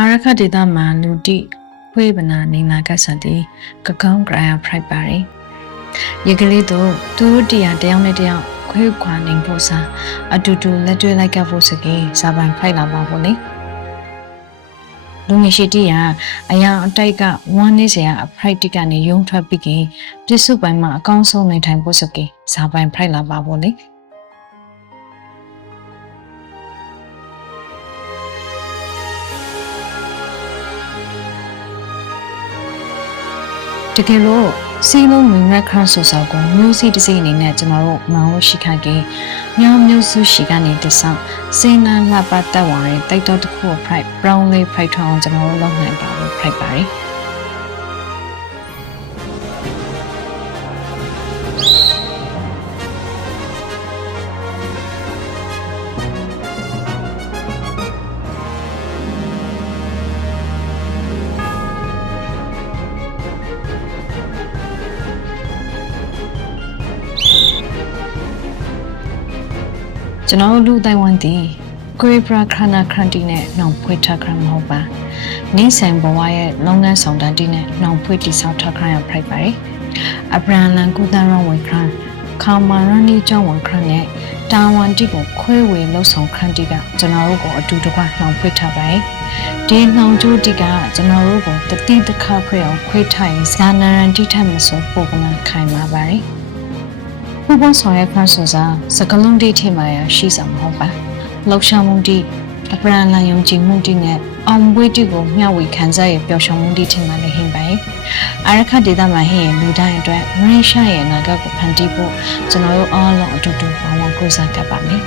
အာရခဒေတာမှာလူတိဖွေးပနာနေနာကဆန်တီကကောင်းကရာဖရိုက်ပါရီရေကလေးတို့သူတို့တရားတယောက်နဲ့တယောက်ခွေးခွာနေဖို့စားအတူတူလက်တွေ့လိုက်ကဖို့စကေးစာပိုင်ဖိုက်လာပါဖို့လေလူငယ်ရှိတီးကအရာအတိုက်ကဝမ်းနေစရာအဖိုက်တိကနေယုံထွက်ပြီးကပြစ်စုပိုင်းမှာအကောင်းဆုံးနေထိုင်ဖို့စကေးစာပိုင်ဖိုက်လာပါဖို့လေတကယ်လို့စီလုံးဝင်ရခန်းဆူဆောက်ကိုမျိုးစီတစ်စိအနေနဲ့ကျွန်တော်တို့မောင်လို့ရှိခိုင်ကြီးမြောင်မျိုးစုရှိကနေတဆောက်စိန်နန်းလှပတက်ဝါတဲ့တိုက်တော်တစ်ခုကို price brown လေး price ထောင်းအောင်ကျွန်တော်တို့လုပ်နိုင်ပါဘူး price ပါတယ်ကျွန်တော်လူတိုင်ဝမ်တီဂရေပရာခနာခရန်တီနဲ့နှောင်ဖွေးထခရမဟုတ်ပါနေဆိုင်ဘဝရဲ့လုပ်ငန်းဆောင်တန်းတီနဲ့နှောင်ဖွေးတိဆောက်ထခရရဖိုက်ပါတယ်အဗရန်လန်ကူတာရဝန်ခရန်ခေါမာရနီကျောင်းဝန်ခရန်နဲ့တာဝန်တီကိုခွဲဝေလှုပ်ဆောင်ခရန်တီကကျွန်တော်တို့ကိုအတူတကွနှောင်ဖွေးထားပါတယ်ဒီနှောင်ကျိုးတီကကျွန်တော်တို့ကိုတတိတခါဖွေးအောင်ခွေးထိုင်ဇာနာရန်တီထက်မဆိုပုံကနာခိုင်ပါပါတယ်ဘုဘဆောင်ရခန်းဆိုစားစကလုံးတိထိမှရရှိဆောင်မဟုတ်ပါလောက်ရှာမှုတိအပရန်လန်ယုံကြည်မှုတိနဲ့အောင်ဝေးတိကိုမျှဝေခံစားရပျော်ရွှင်မှုတိထိမှလည်းဟင်ပိုင်အာရခဒေတာမှာဟင်လူတိုင်းအတွက်မရင်းရှာရဲ့အနာဂတ်ကိုဖန်တီးဖို့ကျွန်တော်တို့အားလုံးအတူတူပေါင်းဝန်းကိုးစားကြပါမယ်